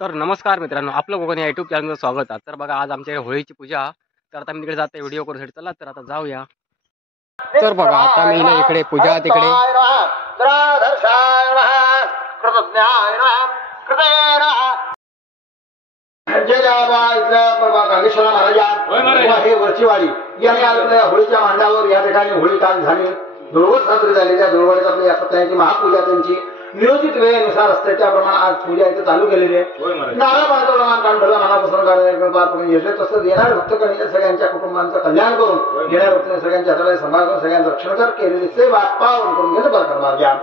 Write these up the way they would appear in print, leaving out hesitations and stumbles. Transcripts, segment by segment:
तर नमस्कार मित्रांनो, आपलं कोकण या युट्यूब चॅनलचं स्वागत आहे. तर बघा, आज आमच्याकडे होळीची पूजा. तर आता मी तिकडे जाते व्हिडिओ करूसाठी. चला तर आता जाऊया. तर बघा, आता मी इकडे पूजा तिकडे हे वरचीवाडी याने होळीच्या मांडावर या ठिकाणी होळी काल झाली, धुळवड साजरी झाली. त्या धुळवडीत आपली या सत्याची महापूजा त्यांची नियोजित वेळेनुसार असते त्याप्रमाणे आज पूजा इथे चालू केलेली आहे. नारळ पाण्याचं प्रमाण कांठला मनापासून कार्यक्रम पार पडून घेतले. तसंच येणाऱ्या भक्तगण सगळ्यांच्या कुटुंबांचं कल्याण करून येणाऱ्या भक्त सगळ्यांच्या हाताला सांभाळ करून सगळ्यांचं रक्षण कर केलेली सेवा पावन करून घेणं बरं करणार घ्या.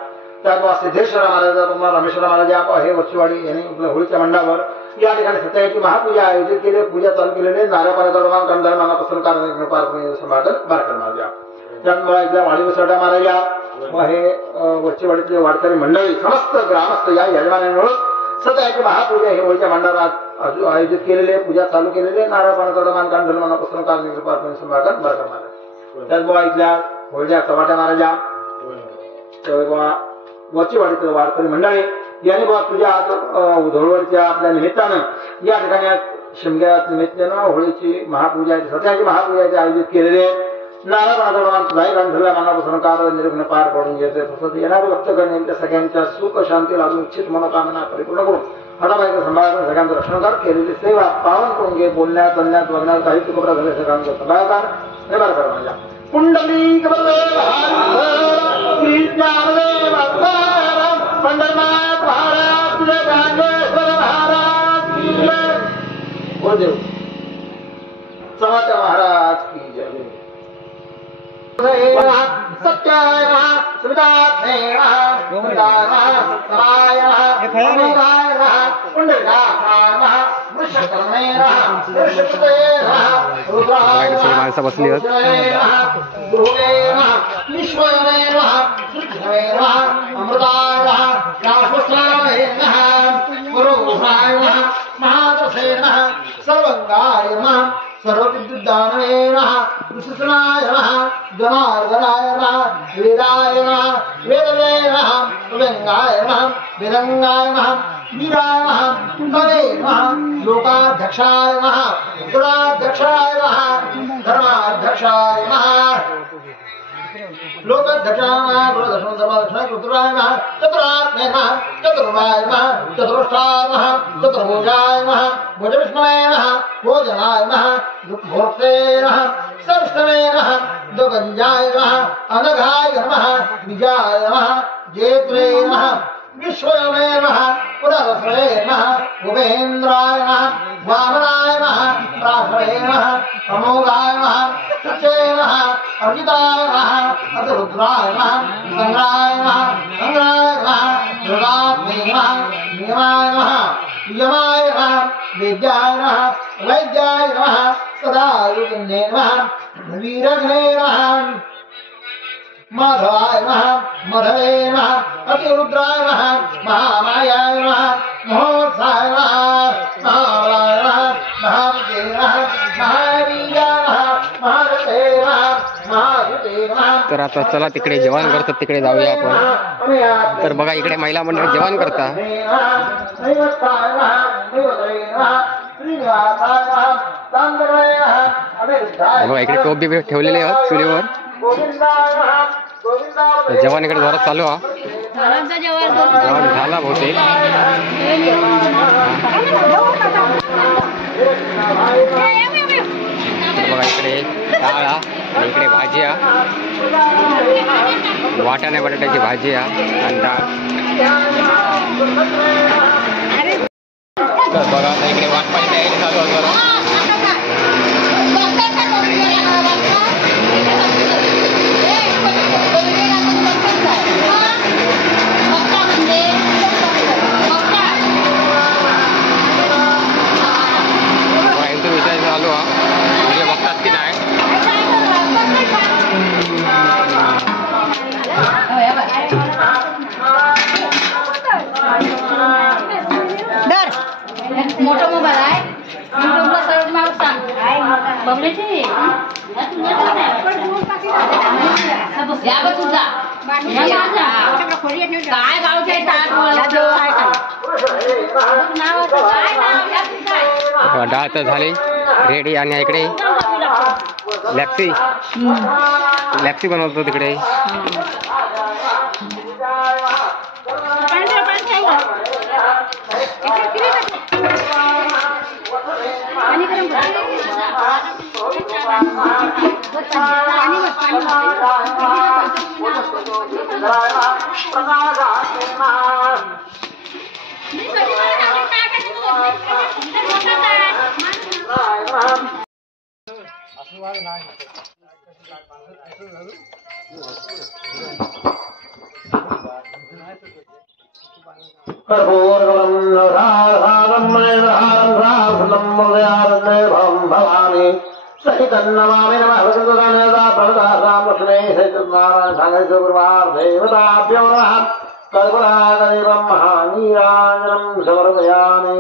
त्याद्वारा सिद्धेश्वर महाराज रामेश्वर महाराज हे वरचीवाडी यांनी होळीच्या मंडावर या ठिकाणी सत्याची महापूजा आयोजित केली, पूजा चालू केलेली. नारळ पाण्याचं प्रमाण कांठला मनापासून कार्यक्रम पार पडून सांभाळ बरं करणार घ्या. त्यामुळे इथल्या वाडी मुसळटा महाराज हे वरचीवाडीतले वाडकरी मंडळी समस्त ग्रामस्थ या यजमानाने मिळून सत्याची महापूजा हे होळीच्या मंडळात आयोजित केलेले, पूजा चालू केलेली. नारळ पाण्याचं मान कांड मनापासून कार्यक्रम पार पडून सांभाळ बरं करणार. त्याचबरोबर इथल्या होळीच्या चव्हाट्या महाराजा वरचीवाडीतले वाडकरी मंडळी यांनी बाबा तुझ्या आज धुळवडीच्या आपल्या निमित्तानं या ठिकाणी शिमग्या निमित्तानं होळीची महापूजा सत्याची महापूजा आयोजित केलेली आहे. नारळ गांधीला मनापासून कार्य निर्विघ्न पार पडून घेते. तसंच येणारे भक्तगण यांच्या सगळ्यांच्या सुख शांती लागून इच्छित मनोकामना परिपूर्ण करून हटाबाईचं सांभाळ करून सगळ्यांचं रक्षणकार केलेली सेवा पावन करून घे. बोलण्यात चालण्यात वागण्यात काही तुकडा झाले सगळ्यांचं सांभाळकार निवार करा. माझ्या पुंडलिक पंढरनाथ महाराज गांगेश्वर महाराज की जय. बोलदेव चव्हाट्या महाराज की जय. सत्याय सुमितात्मे माणसं बसली आहेत. सर्वंगाय सर्वविद्युद्दानवे नमः कृष्णाय नमः जनार्दनाय नमः वेदाय नमः वेदवे नमः व्यंगाय नमः वेदंगाय नमः वीराय नमः कवे नमः लोकाध्यक्षाय नमः सुराध्यक्षाय नमः धर्माध्यक्षाय नमः लोकाध्यक्षाय गुरुदर्शन धर्माध्यक्षाय चतुराय नमः चतुरात्मे नमः चतुर्वाय नमः चतुष्टाय नमः चतुर्भुजाय नमः भुजविष्णवे नमः भोजनाय नमः भोक्ते नमः सर्वष्टवे नमः दुगंजाय नमः अनघाय नमः विजयाय नमः जेत्रे नमः विश्वमे नमः पुरस्रे नमः उपेन्द्राय नमः वामनाय नमः प्राश्रये नमः अमोघाय नमः सचे नमः अर्जिताय नमः अतिरुद्राय नमः संग्राय नमः संग्राय नमः दुर्गात्मे नमः नियमाय नमः यमाय नमः वेद्याय नमः वैद्याय नमः सदायुगे नमः वीरघ्ने नमः माधवाय नमः मधवे नमः अतिरुद्राय नमः महामायाय नमः महोत्साय नमः महाबलाय नमः महाविद्ये नमः महावीर्याय नमः महारथे नमः महायुते नमः. तर आता चला तिकडे जेवण करतात, तिकडे जाऊया आपण. तर बघा, इकडे महिला मंडळ जेवण करतात. बघा, इकडे टोप बी ठेवलेले आहेत चुलीवर. जेवण इकडे जोरात चालू आहे. जेवण झाला बहुतेक. बघा, इकडे डाळ आणि इकडे भाजी आहे, वाटाणे बटाट्याची भाजी आहे आणि डाळ. तर बघा, आता इकडे वाटपाची तयारी चालू आहे. विषय चालू आहे, बघतात की नाही. मोठा मोबाईल आहे, युट्यूबला सर्च मारून सांग बघण्याची तुझा काय गावचे डाळ तर झाली रेडी आणि इकडे लॅप्सी बनवतो तिकडे. सहितन्नमामि नमः भगवता प्रणदासामृष्णे सहितनारायण सांगायचं गुरुवार देवताभ्यो नमः कर्पूरागदेवं महानीराञ्जनं समर्पयामि.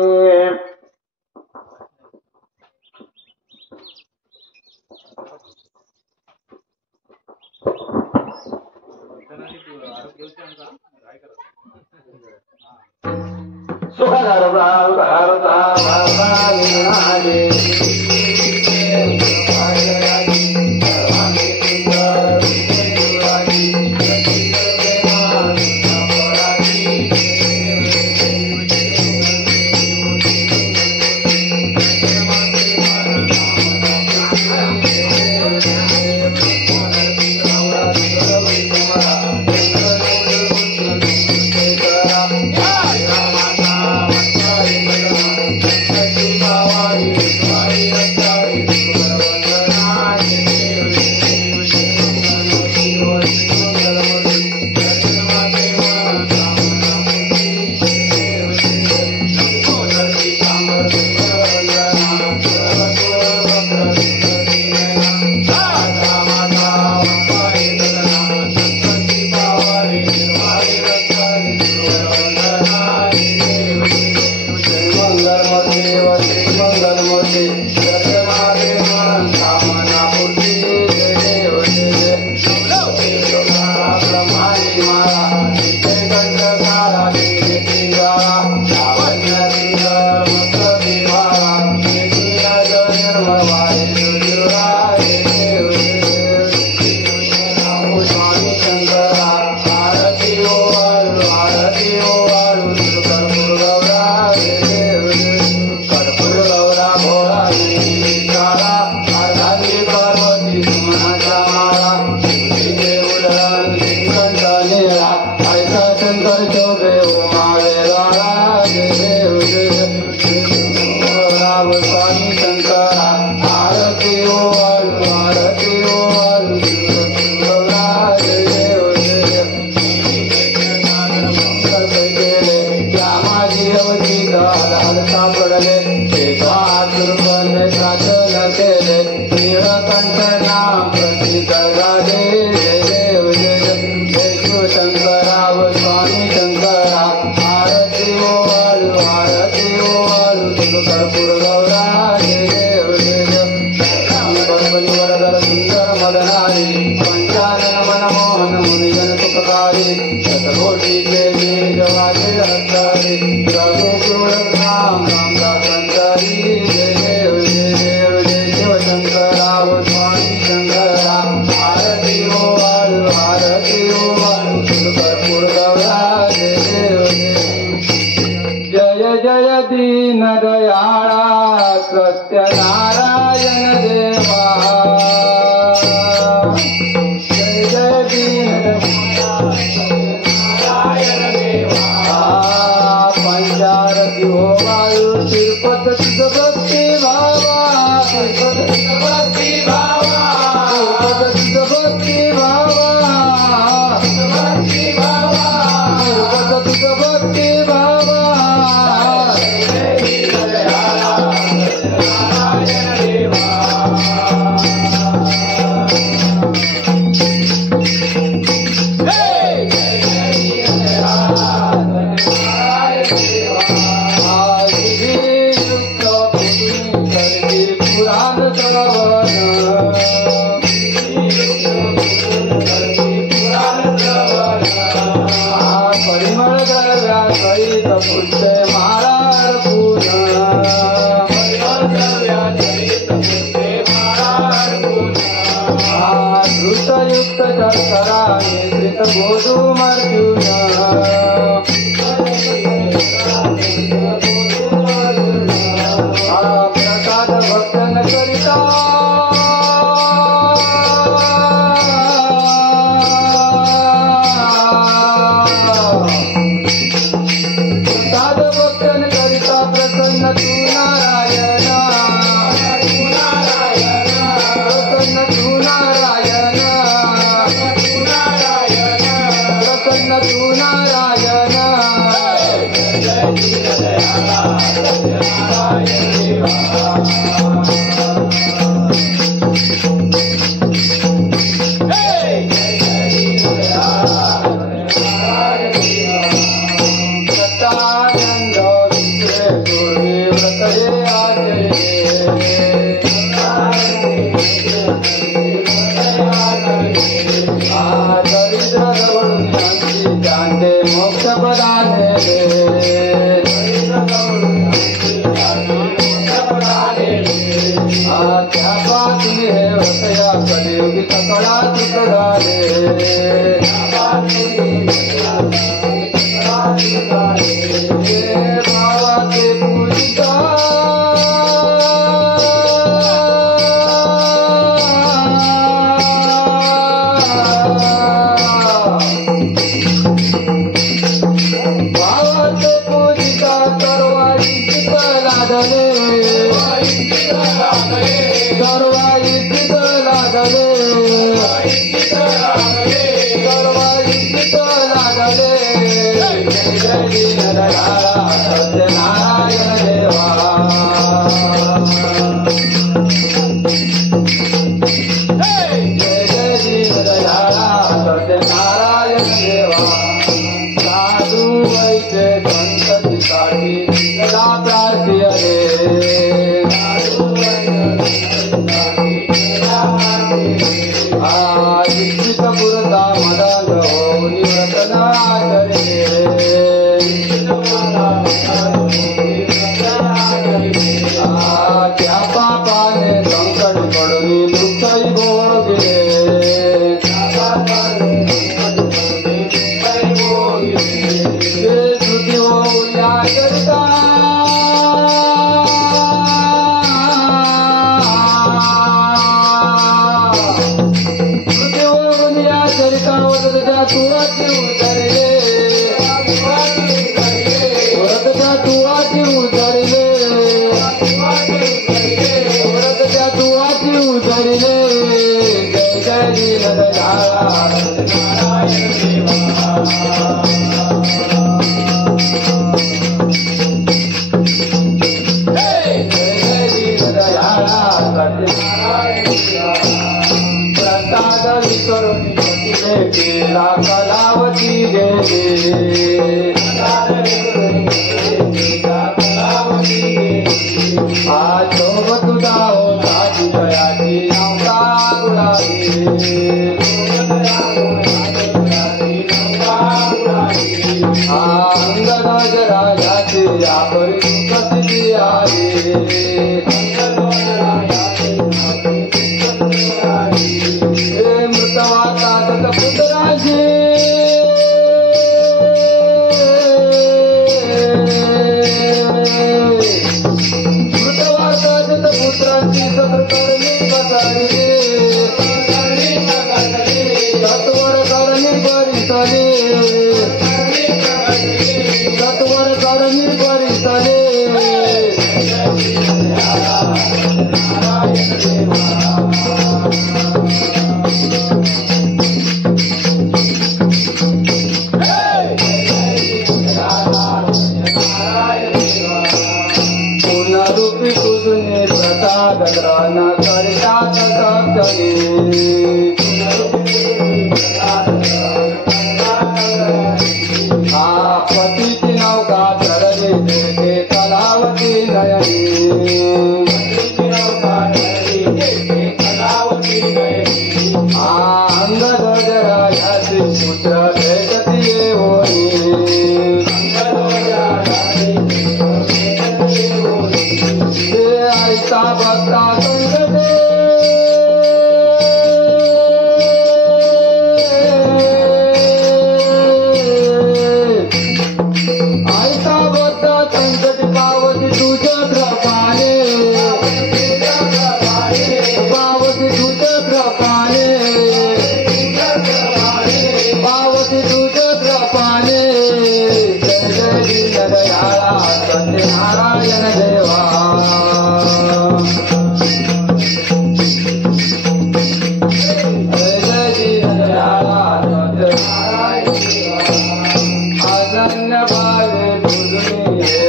पुराण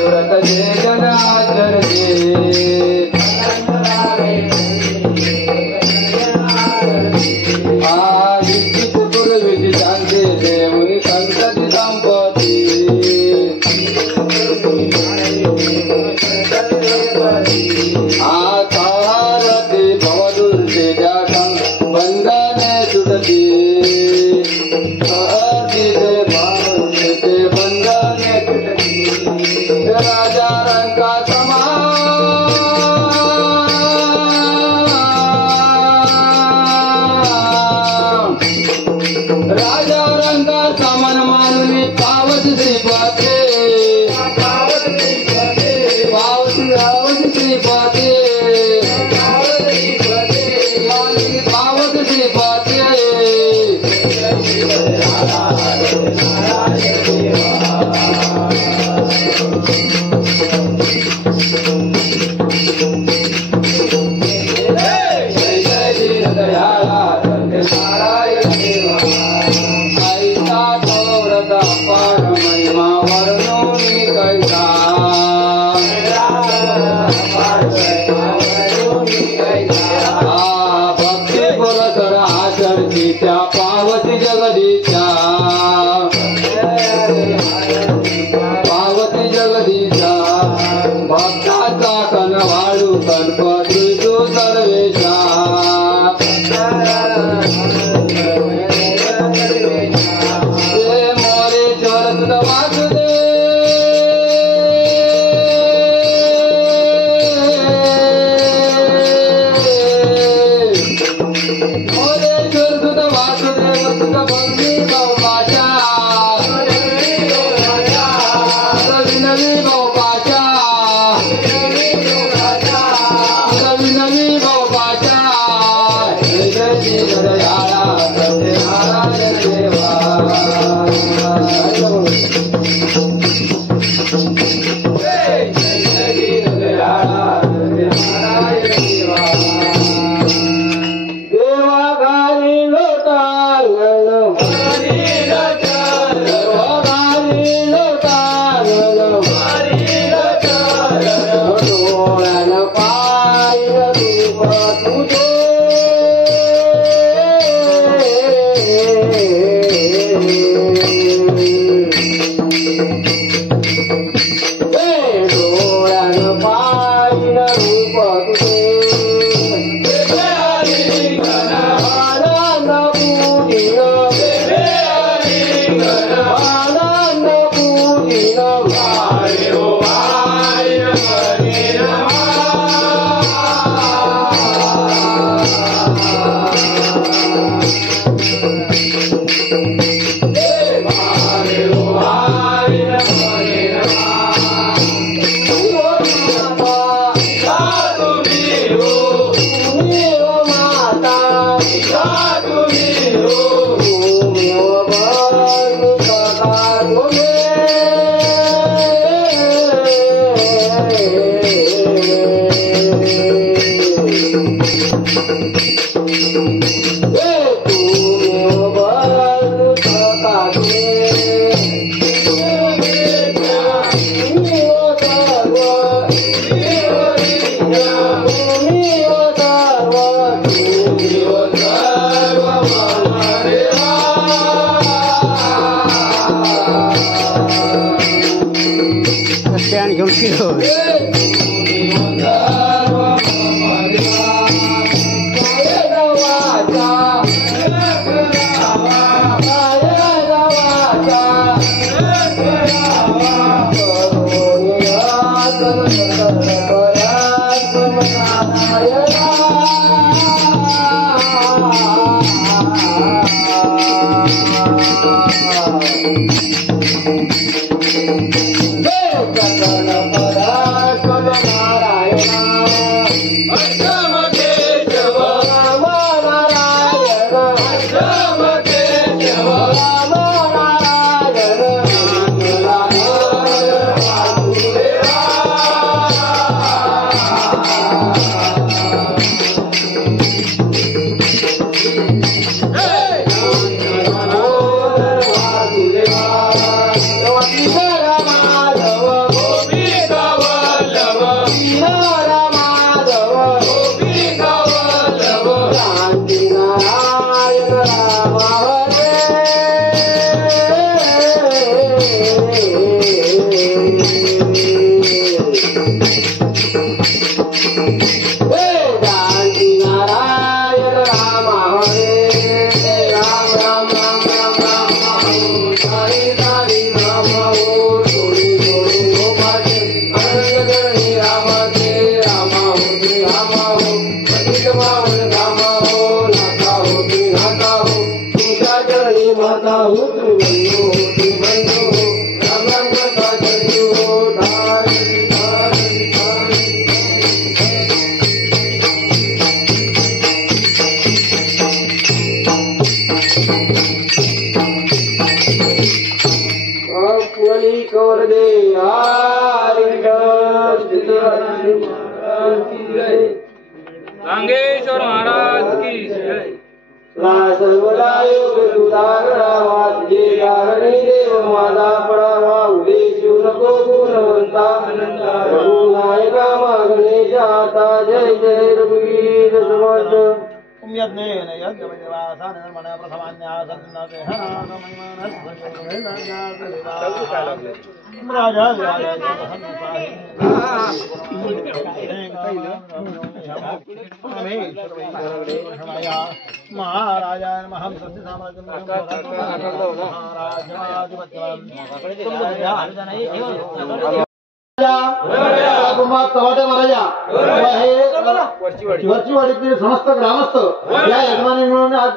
व्रत भजन आचरते आदिची पूर्वीची शांती देऊनी संतती संपत्ती आरती भवदुर्तेजा बंधने सुटती बंधने सुटती राजा रंगा राजा रंगा सामान मानुनी पावत श्रीपाते पावत श्रीपाते पावत श्रीपाते त्या पावती जगदीच्या पावती जगदीच्या भक्ताचा कनवाळू गणपती तू सर्वेशा मोरेश्वर तुझा वासुदेव गांगेश्वर महाराज की जय। सर्वदा योग सुधारणा वाचले कारणे देव माझा पडावा उभे शिव नको गुणवंता रघुनायका मागणे जाता जय जय रघुवीर समर्थ यज्ञेन यज्ञवासान निर्मण प्रथमान्या सन्नादेहना राजा महाराजा महम सत्य साम्राज्य वरचीवाडीतील समस्त ग्रामस्थ या यजमानी मिळून आज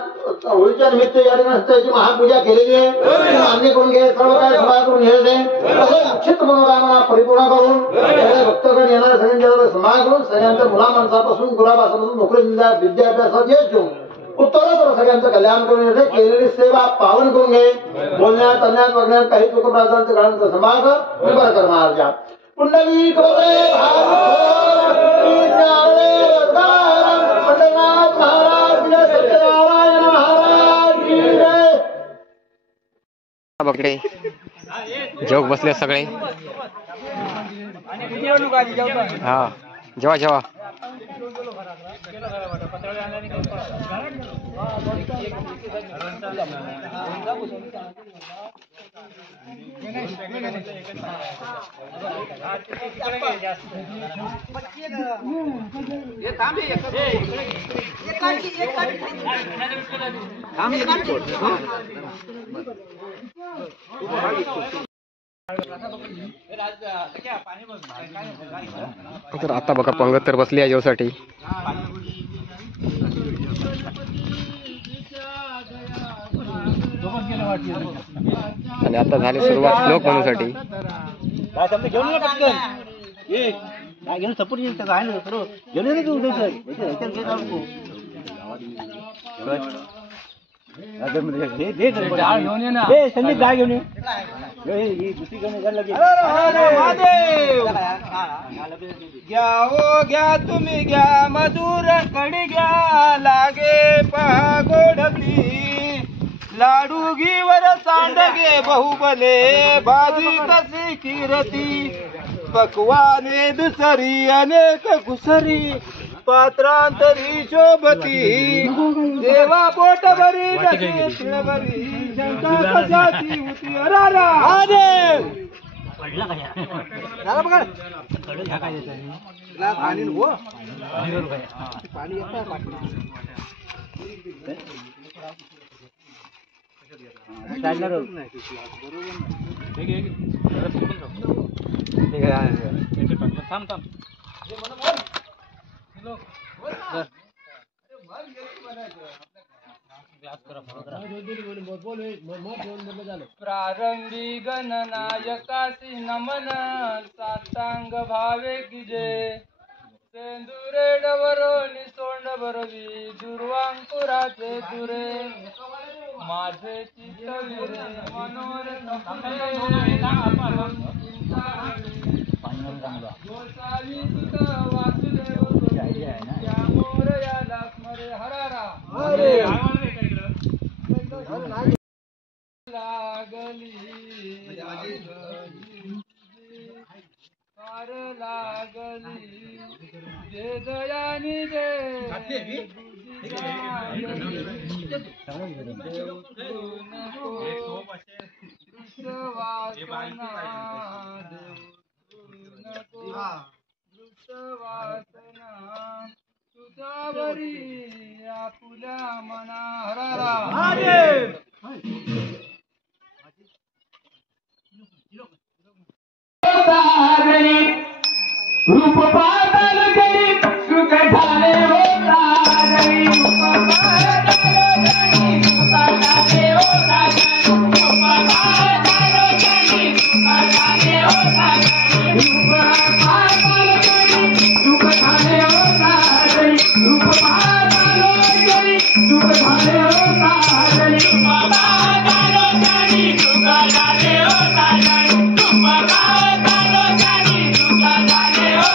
होळीच्या निमित्त या ठिकाणी महापूजा केलेली आहे. मान्य करून घे, सर्व काय सभा करून घ्यायचे इच्छित मनोकामना परिपूर्ण करून भक्तगण येणाऱ्या सगळ्यांच्या सभा करून सगळ्यांच्या मुला माणसापासून गुलाबापासून नोकरी विद्याभ्यासात यश घेऊन उत्तरोत्तर सगळ्यांचं कल्याण करून येते. केलेली सेवा पावन करून घे. बोलण्यात करण्यात वागण्यात काही चुक प्रार्थनांचं काळांचं सभा कर बरं कर महाराजा. पुंडलिक पंढरनाथ महाराज सत्यनारायण महाराज की जय. बकडे जेव बसले सगळे. हा जेवा जेवा. तर आता बघा पंगत तर बसली आहे जेवसाठी. आणि आता झाली सुरुवात श्लोक म्हणूसाठी. घ्या तुम्ही घ्या मधुर कडी घ्या लागे पहा गोडती लाडू घीवर सांडगे बहुबले भाजी तशी किरती पक्वाने दुसरी अनेक घुसरी पात्रांतरी शोभती देवा पोट भरी बरी शंका कशाची होती अरारा प्रारंभी गणनायकासी नमन साष्टांग भावे गिजे सेंदुरे डवरो निसोंड बरवी दुर्वांकुराचे दुरे माझे चित्तविरे मनोरथ गोसावी सुत वासुदेव मोरयाला स्मरे हरारा लागली फार लागली जे दयानी दे वासना तुझावरी आपुल्या मना हरारा रूप पाताल करी सुख झाले हो सागरी रूप पाताल करी सुख झाले हो सागरी रूप पाताल करी सुख झाले हो सागरी रूप पाताल करी सुख झाले हो सागरी रूप पाताल करी सुख झाले हो सागरी रूप पाताल करी सुख झाले हो सागरी रूप पाताल करी सुख झाले हो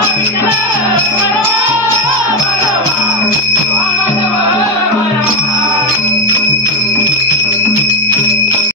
Swami